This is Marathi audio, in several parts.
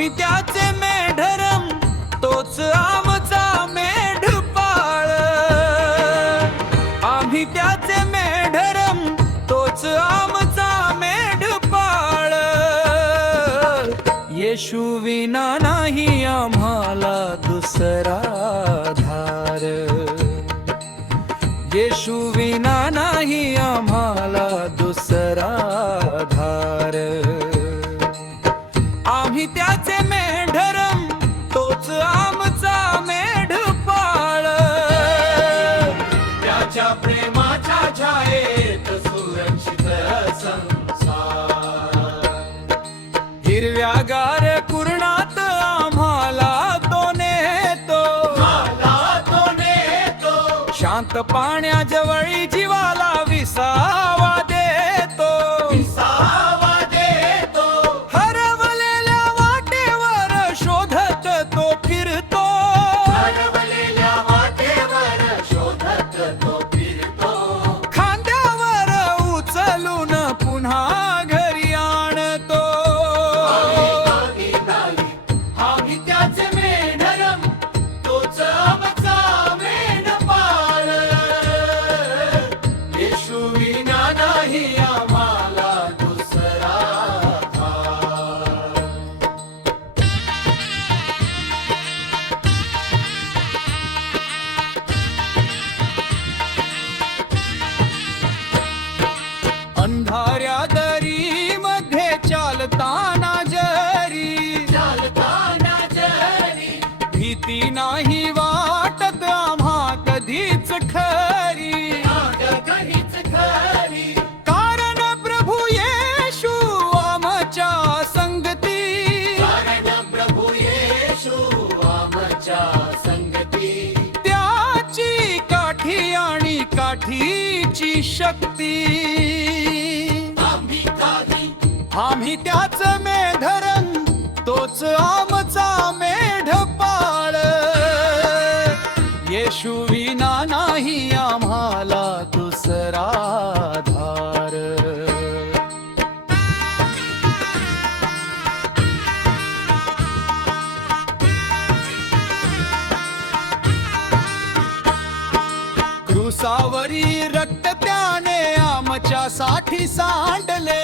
आम्ही त्याचे मेढरम, तोच आमचा मेढपाळ. आम्ही त्याचे मेढरम, तोच आमचा मेढपाळ. येशू विना नाही आम्हाला दुसरा आधार. येशू विना नाही आम्हाला दुसरा आधार. आम्ही त्याचे मेढरम, तोच आमचा मेढपाळ. त्याच्या प्रेमाच्या छायेत सुरक्षित संसार. हिरव्यागार कुरणात आम्हाला तो नेतो. शांत पाण्याजवळी जीवाला विसावा देतो. हरवलेल्या वाटेवर शोधत तो फिरतो. खांद्यावर उचलून पुन्हा घरी आणतो. आम्ही त्याचे मेढरम, तोच आमचा मेढपाळ. येशू विना नाही आम्हाला दुसरा आधार. अंधाऱ्या दरी मध्ये चालताना जरी भीती नाही वाटत आम्हा कधीच खरी. कारण प्रभू येशू आमच्या संगती. त्याची काठी आणि काठीची शक्ती. आम्ही त्याच मेढरम, तोच आमचा मेढपाळ. येशू विना नाही आम्हाला दुसरा आधार. क्रूसावरी रक्त त्याने आमच्यासाठी सांडले.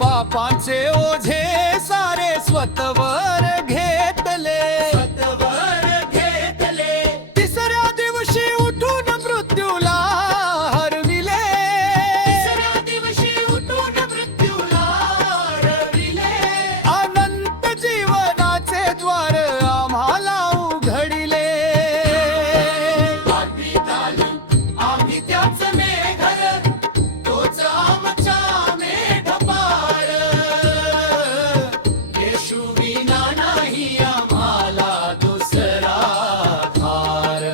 पापांचे ओझे सारे स्वतःवर घेतले. तिसऱ्या दिवशी उठून मृत्यूला हरविले. अनंत जीवनाचे द्वार आम्हाला उघडिले. आम्ही त्याच मेढरम, तोच आमचा मेढपाळ. येशू विना नाही आम्हाला दुसरा आधार.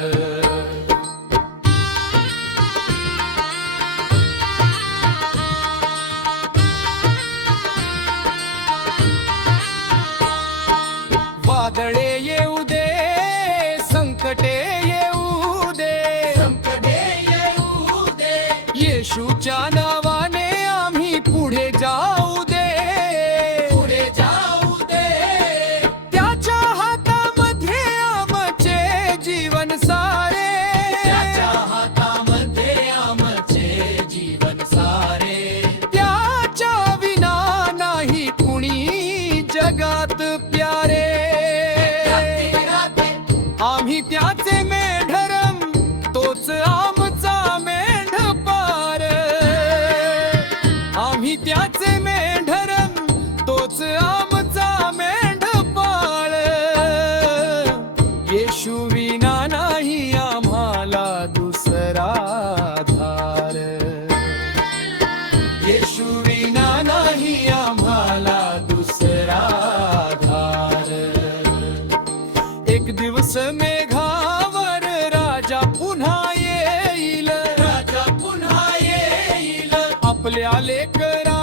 वादळे येऊ दे, संकटे येऊ दे, येशूच्या नावाने आम्ही पुढे जाऊ दे. त्याच्या हातामध्ये आमचे जीवन सारे. त्याच्या विना नाही कुणी जगात प्यारे. आम्ही त्याचे मेढरम, तोच आमचा मेढपाळ. आम्ही त्याचे मेढरम, तोच आमचा मेढपाळ. येशू विना नाही आम्हाला दुसरा आधार. येशू विना नाही आम्हाला दुसरा आधार. एक दिवस मेघावर राजा पुन्हा येईल. आपल्या लेकरा